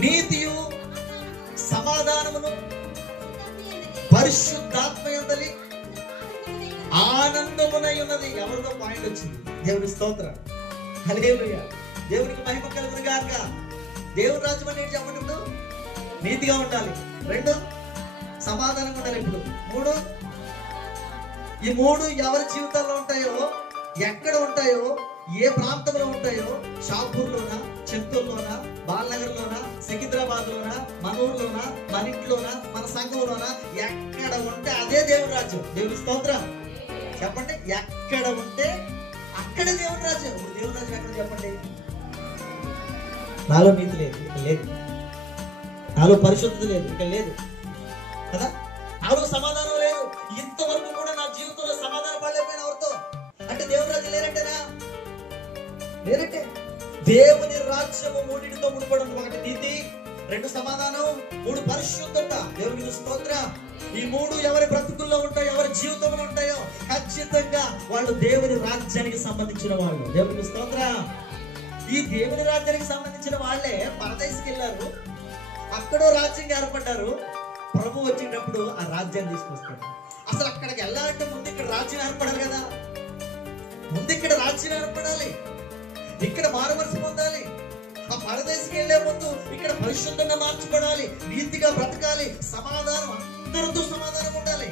నీతియు సమాధానమును పరిశుద్ధాత్మ యందలి ఆనందమునై ఉన్నది. ఎవరితో పాయింట్ వచ్చింది? దేవుని స్తోత్రం, హల్లెలూయా. దేవునికి మహిమ కలుగును గాక. దేవుని రాజ్యం అంటే ఏంటి చెప్పండి? ఇప్పుడు నీతిగా ఉండాలి. 2 సమాధానంగా ఉండాలి. ఇప్పుడు 3 ఈ 3 ఎవరి జీవితాల్లో ఉంటాయో, ఎక్కడ ఉంటాయో, ఏ ప్రాంతంలో ఉంటాయో, షాపూర్లోనా, చిత్తూరులోనా, బాలనగర్లోనా, సికింద్రాబాద్ లోనా, మన ఊర్లోనా, మన ఇంట్లోనా, మన సంఘంలోనా, ఎక్కడ ఉంటే అదే దేవుని రాజ్యం. దేవుని స్తోత్రం చెప్పండి. ఎక్కడ ఉంటే అక్కడే దేవుని రాజ్యం. ఇప్పుడు దేవుని రాజ్యం ఎక్కడ చెప్పండి? నాలో నీతి లేదు, ఇక్కడ లేదు. నాలో పరిశుద్ధత లేదు, ఇక్కడ లేదు కదా. నాలో సమాధానం లేదు. ఇంతవరకు కూడా నా జీవితంలో సమాధానం పడలేకపోయినా ఎవరితో అంటే దేవుని రాజ్యం లేరంటేనా? లేరంటే దేవుని రాజ్యము 3టితో ముడిపడి ఉంది. 1 నీతి, 2 సమాధానం, 3 పరిశుద్ధత. దేవునికి స్తోత్రం. ఈ 3 ఎవరి బ్రతుకుల్లో ఉంటాయో, ఎవరి జీవితంలో ఉంటాయో, ఖచ్చితంగా వాళ్ళు దేవుని రాజ్యానికి సంబంధించిన వాళ్ళు. దేవునికి స్తోత్రం. ఈ దేవుని రాజ్యానికి సంబంధించిన వాళ్ళే పరదేశికి వెళ్ళారు. అక్కడో రాజ్యం ఏర్పడ్డారు. ప్రభు వచ్చేటప్పుడు ఆ రాజ్యాన్ని తీసుకొస్తాడు. అసలు అక్కడికి వెళ్ళాలంటే ముందు ఇక్కడ రాజ్యం ఏర్పడాలి కదా. ముందు ఇక్కడ రాజ్యం ఏర్పడాలి, ఇక్కడ మారుమనసు పొందాలి. ఆ పరదేశికి వెళ్లే ముందు ఇక్కడ పరిశుద్ధంగా మార్చబడాలి, నీతిగా బ్రతకాలి, సమాధానం, అందరితో సమాధానం ఉండాలి.